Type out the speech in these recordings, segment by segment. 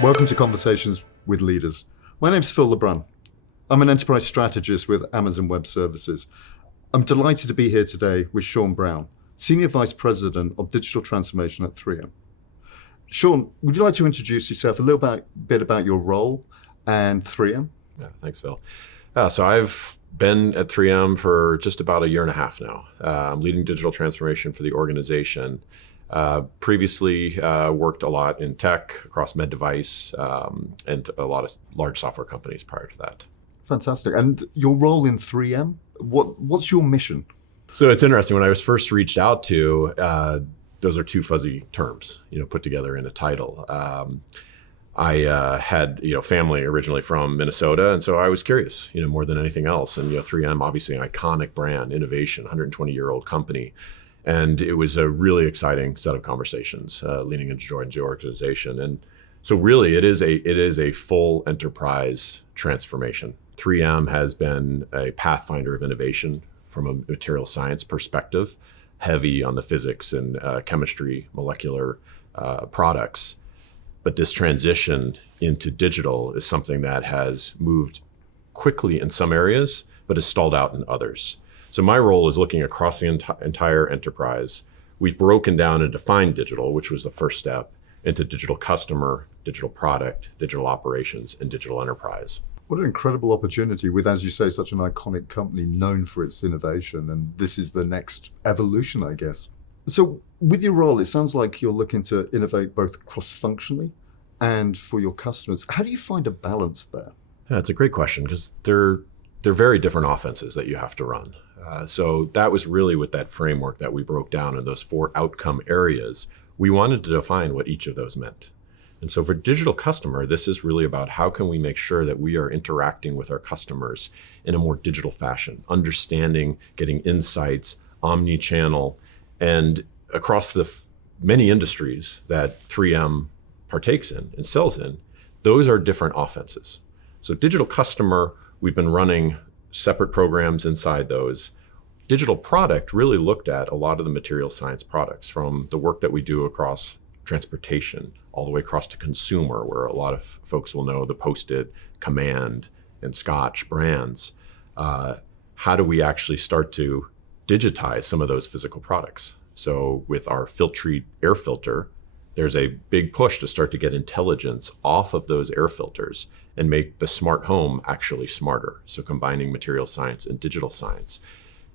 Welcome to Conversations with Leaders. My name's Phil LeBrun. I'm an enterprise strategist with Amazon Web Services. I'm delighted to be here today with Sean Brown, Senior Vice President of Digital Transformation at 3M. Sean, would you like to introduce yourself a little bit about your role and 3M? Yeah, thanks, Phil. So I've been at 3M for just about a year and a half now. I'm leading digital transformation for the organization. Previously worked a lot in tech across med device and a lot of large software companies prior to that. Fantastic. And your role in 3M, what's your mission? So it's interesting. When I was first reached out to, those are two fuzzy terms, put together in a title. I had, family originally from Minnesota, and so I was curious, more than anything else. And 3M, obviously an iconic brand, innovation, 120-year-old company. And it was a really exciting set of conversations leaning into joining the organization. And so really it is a full enterprise transformation. 3M has been a pathfinder of innovation from a material science perspective, heavy on the physics and chemistry, molecular products. But this transition into digital is something that has moved quickly in some areas, but has stalled out in others. So my role is looking across the entire enterprise. We've broken down and defined digital, which was the first step, into digital customer, digital product, digital operations, and digital enterprise. What an incredible opportunity with, as you say, such an iconic company known for its innovation. And this is the next evolution, I guess. So with your role, it sounds like you're looking to innovate both cross-functionally and for your customers. How do you find a balance there? Yeah, it's a great question because they're very different offenses that you have to run. So that was really with that framework that we broke down in those 4 outcome areas. We wanted to define what each of those meant. And so for digital customer, this is really about how can we make sure that we are interacting with our customers in a more digital fashion, understanding, getting insights, omni-channel, and across the many industries that 3M partakes in and sells in, those are different offenses. So digital customer, we've been running separate programs inside those. Digital product really looked at a lot of the material science products from the work that we do across transportation, all the way across to consumer, where a lot of folks will know the Post-it, Command, and Scotch brands. How do we actually start to digitize some of those physical products? So with our Filtrete air filter, there's a big push to start to get intelligence off of those air filters and make the smart home actually smarter. So combining material science and digital science.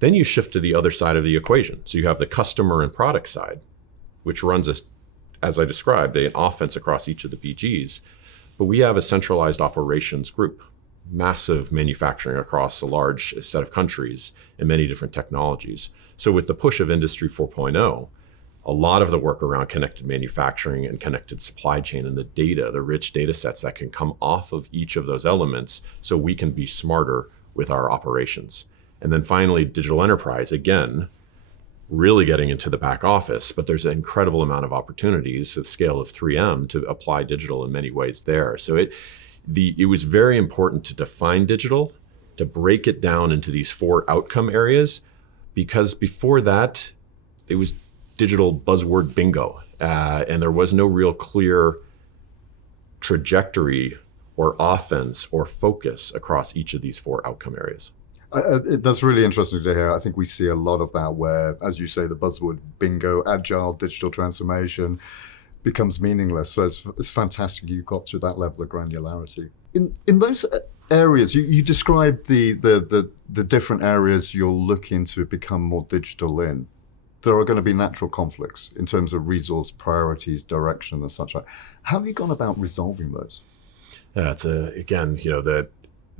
Then you shift to the other side of the equation. So you have the customer and product side, which runs, as I described, an offense across each of the BGs. But we have a centralized operations group, massive manufacturing across a large set of countries and many different technologies. So with the push of Industry 4.0, a lot of the work around connected manufacturing and connected supply chain and the data, the rich data sets that can come off of each of those elements so we can be smarter with our operations. And then finally, digital enterprise, again, really getting into the back office, but there's an incredible amount of opportunities at the scale of 3M to apply digital in many ways there. So it was very important to define digital, to break it down into these 4 outcome areas, because before that, it was digital buzzword bingo, and there was no real clear trajectory or offense or focus across each of these 4 outcome areas. That's really interesting to hear. I think we see a lot of that where, as you say, the buzzword bingo, agile digital transformation becomes meaningless. So it's fantastic you got to that level of granularity. In those areas, you described the different areas you're looking to become more digital in. There are going to be natural conflicts in terms of resource priorities, direction, and such. How have you gone about resolving those? Yeah, it's again,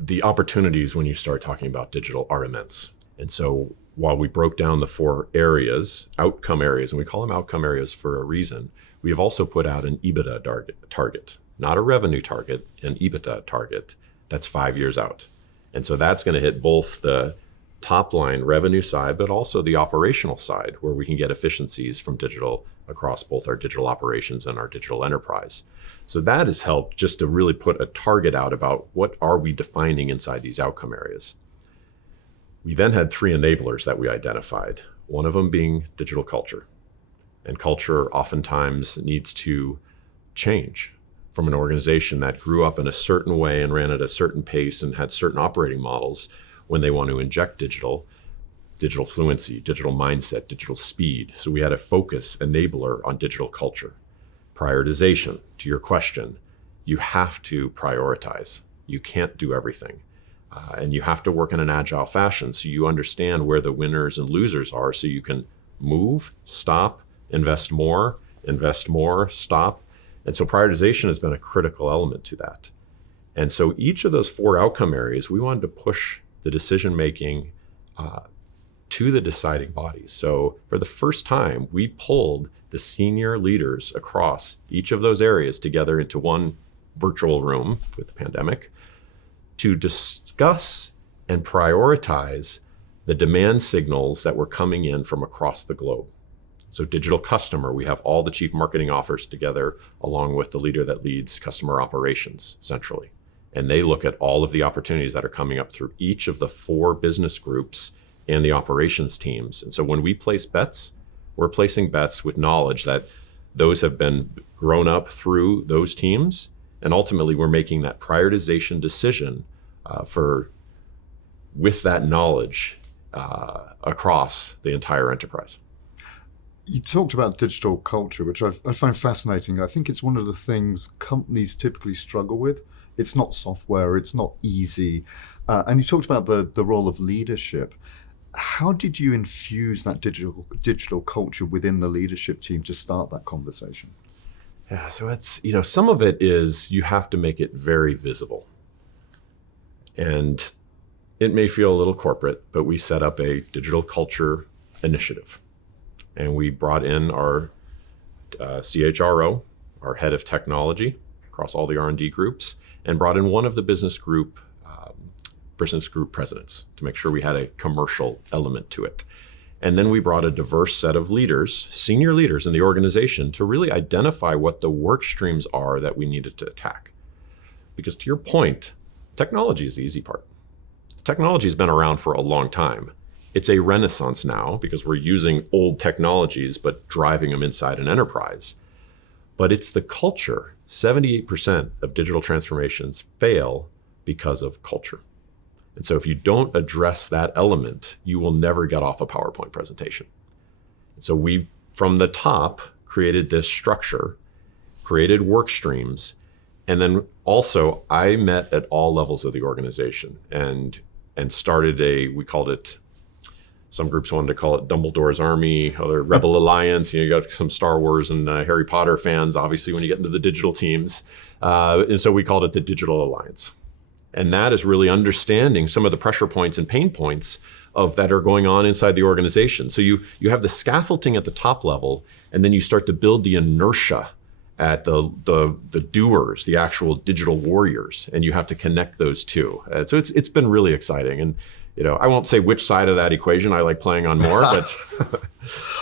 the opportunities when you start talking about digital are immense. And so while we broke down the 4 areas, outcome areas, and we call them outcome areas for a reason, we have also put out an EBITDA target, not a revenue target, an EBITDA target that's 5 years out. And so that's going to hit both the top line revenue side, but also the operational side, where we can get efficiencies from digital across both our digital operations and our digital enterprise. So that has helped just to really put a target out about what are we defining inside these outcome areas. We then had 3 enablers that we identified, one of them being digital culture. And culture oftentimes needs to change from an organization that grew up in a certain way and ran at a certain pace and had certain operating models. When they want to inject digital fluency, digital mindset, digital speed. So we had a focus enabler on digital culture. Prioritization, to your question, you have to prioritize. You can't do everything. And you have to work in an agile fashion so you understand where the winners and losers are so you can move, stop, invest more, stop. And so prioritization has been a critical element to that. And so each of those 4 outcome areas, we wanted to push the decision-making to the deciding bodies. So for the first time, we pulled the senior leaders across each of those areas together into one virtual room with the pandemic to discuss and prioritize the demand signals that were coming in from across the globe. So digital customer, we have all the chief marketing officers together along with the leader that leads customer operations centrally. And they look at all of the opportunities that are coming up through each of the 4 business groups and the operations teams. And so when we place bets, we're placing bets with knowledge that those have been grown up through those teams. And ultimately, we're making that prioritization decision with that knowledge across the entire enterprise. You talked about digital culture, which I find fascinating. I think it's one of the things companies typically struggle with. It's not software, it's not easy. And you talked about the role of leadership. How did you infuse that digital culture within the leadership team to start that conversation? Yeah, so it's, some of it is you have to make it very visible. And it may feel a little corporate, but we set up a digital culture initiative. And we brought in our CHRO, our head of technology across all the R&D groups, and brought in one of the business group presidents to make sure we had a commercial element to it. And then we brought a diverse set of leaders, senior leaders in the organization, to really identify what the work streams are that we needed to attack. Because to your point, technology is the easy part. Technology has been around for a long time. It's a renaissance now because we're using old technologies, but driving them inside an enterprise. But it's the culture. 78% of digital transformations fail because of culture. And so if you don't address that element, you will never get off a PowerPoint presentation. So we, from the top, created this structure, created work streams, and then also I met at all levels of the organization and started we called it, some groups wanted to call it Dumbledore's Army, other Rebel Alliance. You got some Star Wars and Harry Potter fans, obviously, when you get into the digital teams. And so we called it the Digital Alliance. And that is really understanding some of the pressure points and pain points that are going on inside the organization. So you have the scaffolding at the top level, and then you start to build the inertia at the doers, the actual digital warriors, and you have to connect those two. So it's been really exciting. And I won't say which side of that equation I like playing on more, but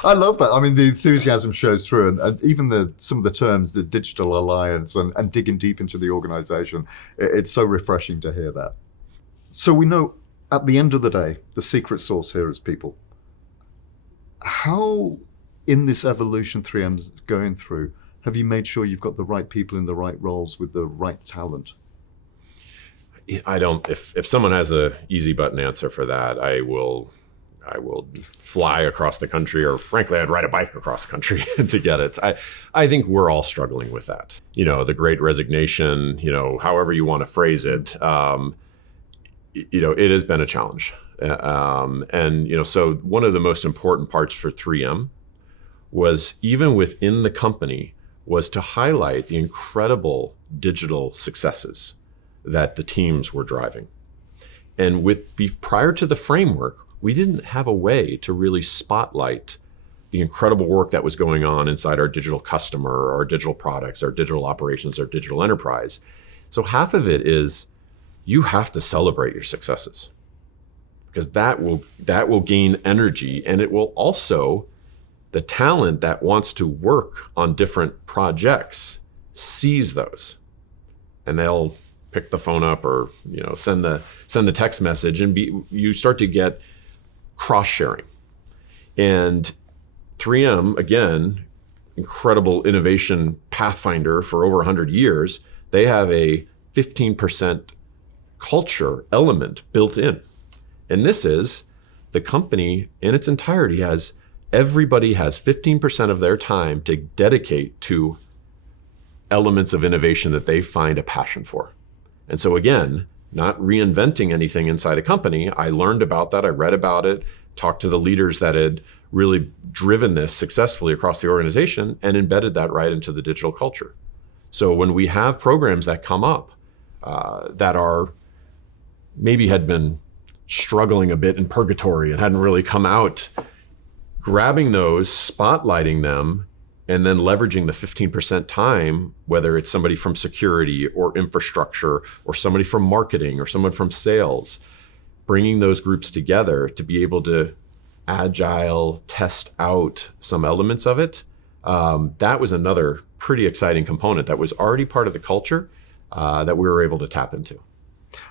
I love that. I mean, the enthusiasm shows through, and even some of the terms, the Digital Alliance, and digging deep into the organization. It's so refreshing to hear that. So we know at the end of the day, the secret sauce here is people. How, in this evolution 3M's going through, have you made sure you've got the right people in the right roles with the right talent? I don't. If someone has a easy button answer for that, I will fly across the country, or frankly, I'd ride a bike across the country to get it. I think we're all struggling with that. The Great Resignation. However you want to phrase it. It has been a challenge, and so one of the most important parts for 3M was, even within the company, was to highlight the incredible digital successes that the teams were driving. And prior to the framework, we didn't have a way to really spotlight the incredible work that was going on inside our digital customer, our digital products, our digital operations, our digital enterprise. So half of it is you have to celebrate your successes, because that will gain energy, and it will also, the talent that wants to work on different projects sees and they'll pick the phone up or send the text message, and you start to get cross sharing. And 3M again incredible innovation pathfinder for over 100 years, they have a 15% culture element built in. And this is the company in its entirety everybody has 15% of their time to dedicate to elements of innovation that they find a passion for. And so again, not reinventing anything inside a company. I learned about that. I read about it, talked to the leaders that had really driven this successfully across the organization and embedded that right into the digital culture. So when we have programs that come up that are maybe had been struggling a bit in purgatory and hadn't really come out, grabbing those, spotlighting them, and then leveraging the 15% time, whether it's somebody from security or infrastructure or somebody from marketing or someone from sales, bringing those groups together to be able to agile test out some elements of it. That was another pretty exciting component that was already part of the culture that we were able to tap into.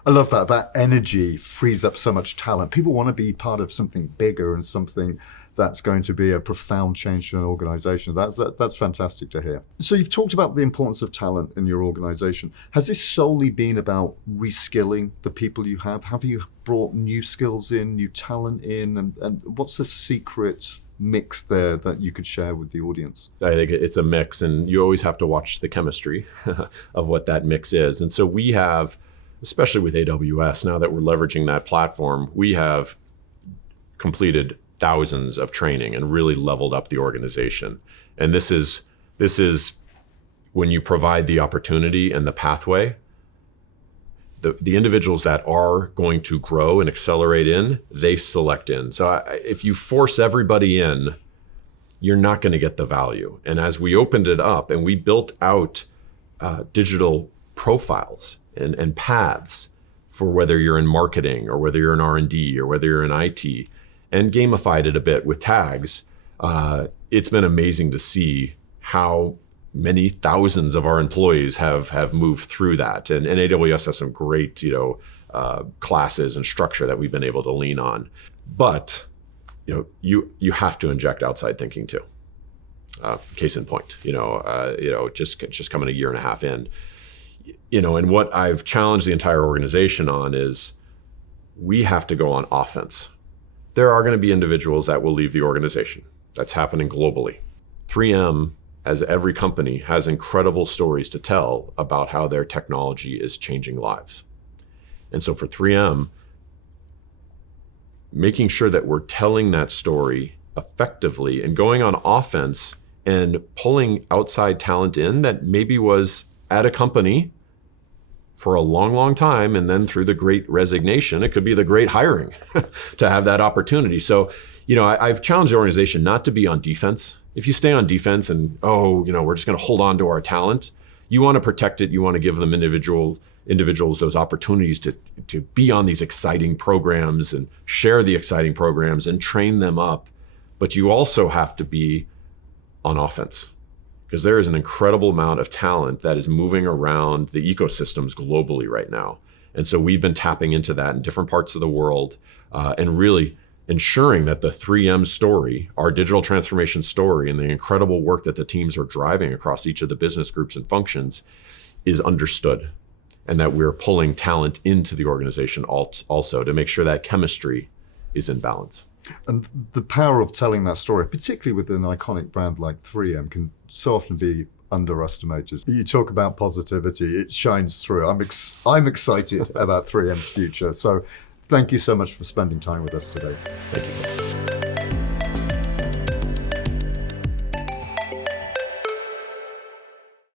I love that. That energy frees up so much talent. People want to be part of something bigger and something that's going to be a profound change to an organization. That's fantastic to hear. So you've talked about the importance of talent in your organization. Has this solely been about reskilling the people you have? Have you brought new skills in, new talent in? And what's the secret mix there that you could share with the audience? I think it's a mix, and you always have to watch the chemistry of what that mix is. And so we have, especially with AWS, now that we're leveraging that platform, we have completed thousands of training and really leveled up the organization. And this is when you provide the opportunity and the pathway, the individuals that are going to grow and accelerate in, they select in. So if you force everybody in, you're not going to get the value. And as we opened it up and we built out digital profiles and paths for whether you're in marketing or whether you're in R&D or whether you're in IT, and gamified it a bit with tags, it's been amazing to see how many thousands of our employees have moved through that. And AWS has some great classes and structure that we've been able to lean on. But you have to inject outside thinking too. Case in point, just coming a year and a half in, and what I've challenged the entire organization on is we have to go on offense. There are going to be individuals that will leave the organization. That's happening globally. 3M, as every company, has incredible stories to tell about how their technology is changing lives. And so for 3M, making sure that we're telling that story effectively and going on offense and pulling outside talent in that maybe was at a company for a long, long time, and then through the great resignation, it could be the great hiring to have that opportunity. So, I've challenged the organization not to be on defense. If you stay on defense and, we're just going to hold on to our talent, you want to protect it. You want to give them individuals those opportunities to be on these exciting programs and share the exciting programs and train them up. But you also have to be on offense, because there is an incredible amount of talent that is moving around the ecosystems globally right now. And so we've been tapping into that in different parts of the world and really ensuring that the 3M story, our digital transformation story, and the incredible work that the teams are driving across each of the business groups and functions is understood, and that we're pulling talent into the organization also to make sure that chemistry is in balance. And the power of telling that story, particularly with an iconic brand like 3M, can so often be underestimated. You talk about positivity, it shines through. I'm excited about 3M's future. So thank you so much for spending time with us today. Thank you.